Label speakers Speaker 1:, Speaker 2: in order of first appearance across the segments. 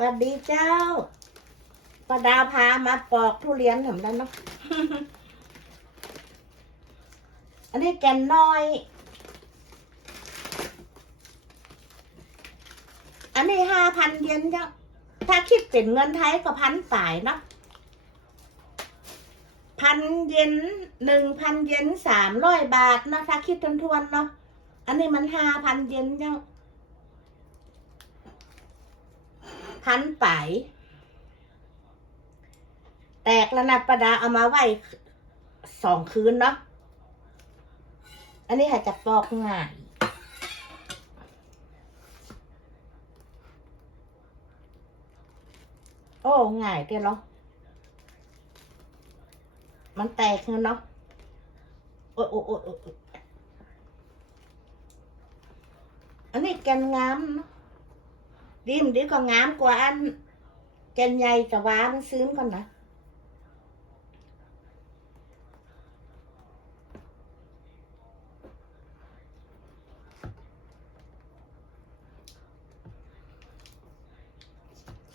Speaker 1: สวัสดีเจ้าป้าดาพามาปอกทุเรียนทำแล้วเนาะ อันนี้แกนน้อย อันนี้ห้าพันเยนเจ้า ถ้าคิดเป็นเงินไทยก็พันฝ่ายเนาะพันเยนหนึ่งพันเยนสามร้อยบาทเนาะถ้าคิดทวนๆเนาะ อันนี้มันห้าพันเยนเจ้า พันไป แตกแล้วนะประดาเอามาไหว้สองคืนเนาะอันนี้อาจจะปอกง่ายโอ้ง่ายเดียวเนาะมันแตกเงินเนาะโอ้ยโอ้ยโอ้ยโอ้ยอันนี้แกนงามเนาะ ดีมดีก็งามกว่าอันแกนใหญ่แต่ว่ามันซื้อมก่อนนะ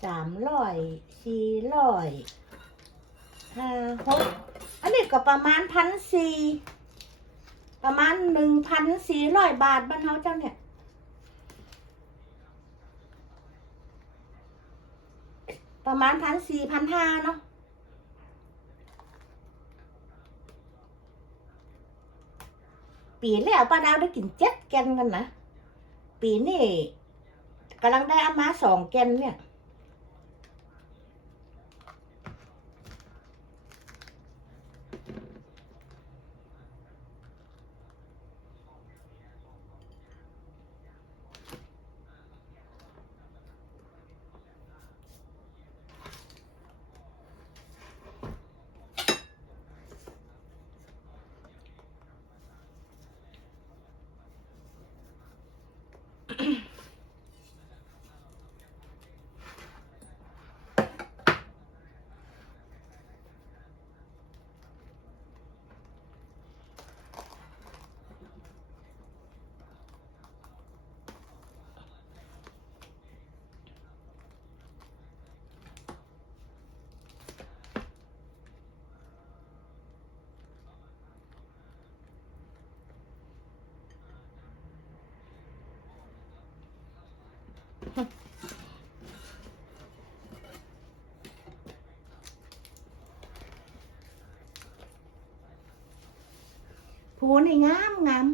Speaker 1: สามร้อยสี่ร้อยห้าหกอันนี้ก็ประมาณพันสี่ประมาณหนึ่งพันสี่ร้อยบาทบ้านเฮาเจ้าเนี่ย ประมาณพันสี่พันห้าเนาะปีแล้วป้าดาวได้กินเจ็ดแกนกันนะ ปีนี้กำลังได้อามาสองแกนเนี่ย ผูนี่งามงาม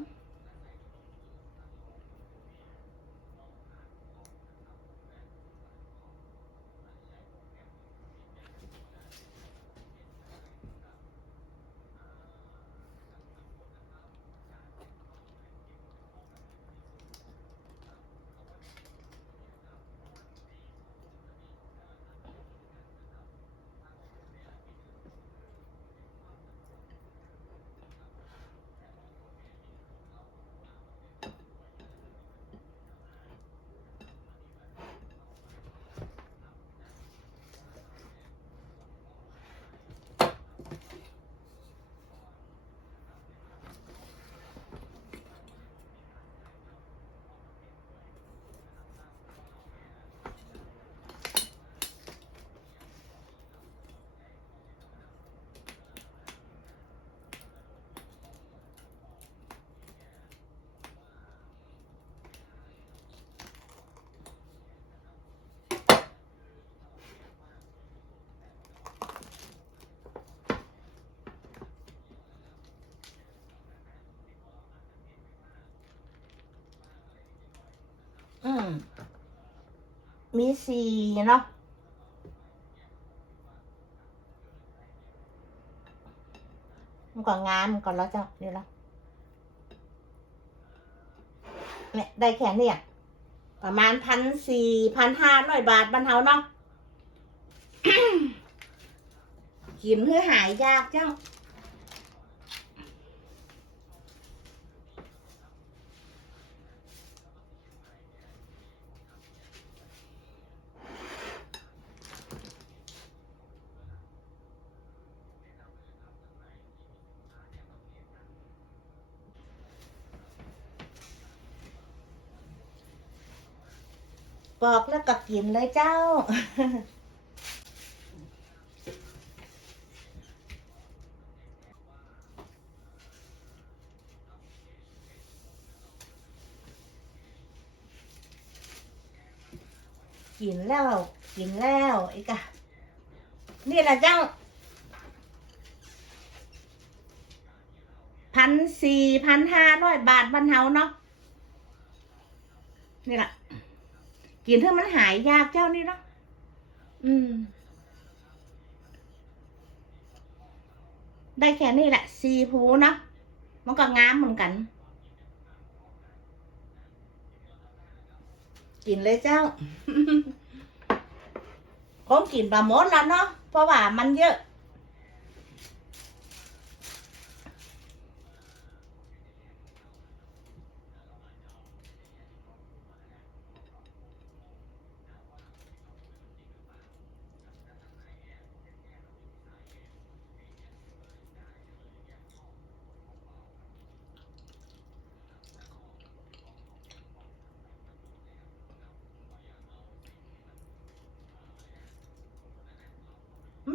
Speaker 1: อื มีสี่เนาะมันก็งามก่อนแล้วเจ้าเดี๋ยวแล้วเนี่ยได้แค่เนี่ยประมาณพันสี่พันห้าร้อยบาทบรรเทาเนาะกินเพื่อหายยากเจ้า ปอกแล้วก็กินเลยเจ้า กินแล้ว กินแล้วอีกะนี่แหละเจ้าพันสี่พันห้าร้อยบาทบันเทาเนาะนี่แหละ กินเท่ามันหายยากเจ้านี่เนาะอืม ได้แค่นี้แหละซีพูเนาะมันก็งามเหมือนกัน กินเลยเจ้าคงกินบะมดแล้วเนาะเพราะว่ามันเยอะ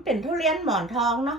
Speaker 1: เป็นทุเรียนหมอนทองเนาะ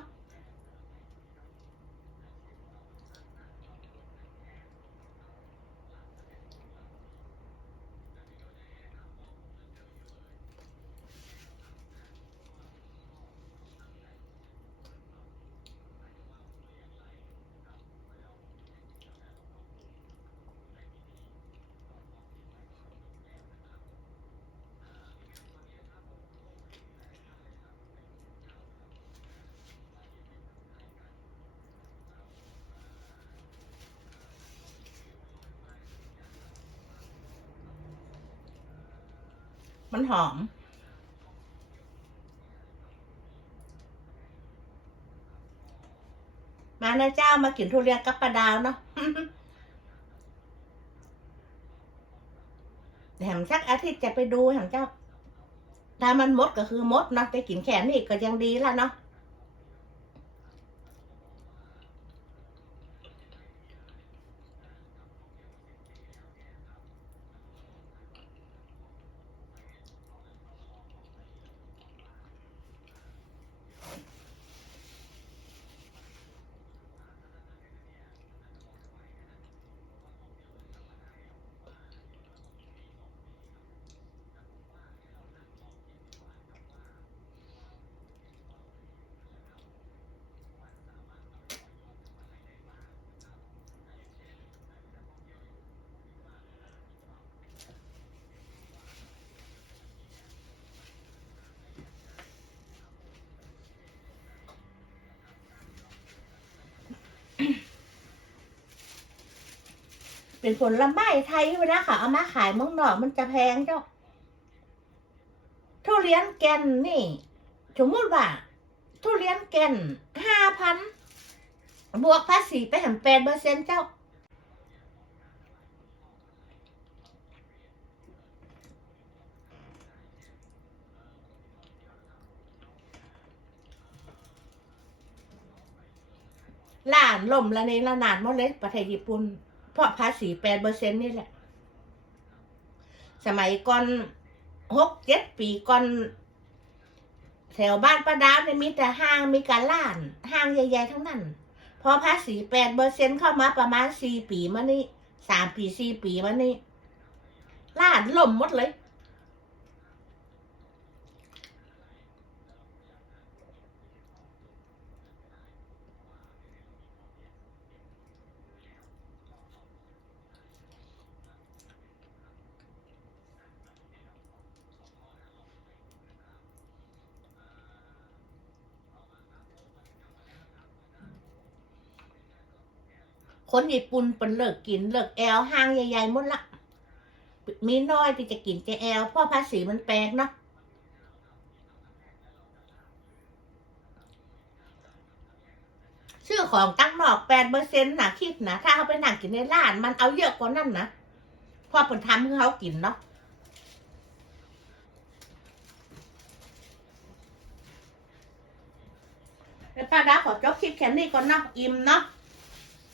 Speaker 1: มันหอม มานะเจ้ามากินทุเรียนกับปลาดาวเนาะแถมสักอาทิตย์จะไปดูแถมเจ้า ถ้ามันมดก็คือมดเนาะไปกินแขนนี่ก็ยังดีละเนาะ เป็นผลไม้ไทยเวลาค่ะเอามาขายเมืองนอกมันจะแพงเจ้าทุเรียนแก่นนี่สมมติว่าทุเรียนแก่นห้าพันบวกภาษีไปแหมแปดเปอร์เซ็นต์เจ้าลานล่มละในละนานหมดเลยประเทศญี่ปุ่น เพราะภาษีแปดเปอร์เซ็นนี่แหละ สมัยก่อนหกเจ็ดปีก่อนแถวบ้านป้าดาวเนี่ยมีแต่ห้างมีการล้าน ห้างใหญ่ๆทั้งนั้น พอภาษีแปดเปอร์เซ็นเข้ามาประมาณสี่ปีมานี่สามปีสี่ปีมานี่ล้านล่มหมดเลย คนญี่ปุ่นเป็นเลิกกินเลิกแอลห้างใหญ่ๆหมดละ มีน้อยที่จะกินแต่แอลเพราะภาษีมันแปลกเนาะชื่อของตั้งนอกแปดเปอร์เซ็นต์นะคิดนะถ้าเขาไปนั่งกินในร้าน มันเอาเยอะกว่านั้นนะเพราะเป็นทำให้เขากินเนาะแล้วป้าดาขอจบคลิปแค่นี้ก่อนเนาะอิ่มเนาะ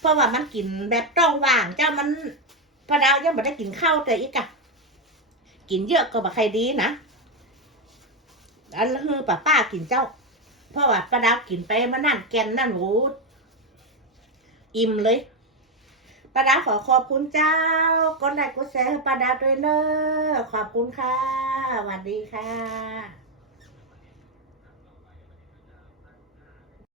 Speaker 1: เพราะว่ามันกินแบบต้องว่างเจ้ามันพระดาวยังไม่ได้กินข้าวแต่อีกอะกินเยอะก็บ่ใครดีนะอันคือป้าป้ากินเจ้า เพราะว่าป้าดาวกินไปมันนั่นแกนนั่นโหอิ่มเลยป้าดาวขอขอบคุณเจ้ากดไลค์กดแชร์ป้าดาวด้วยเนอะขอบคุณค่ะสวัสดีค่ะ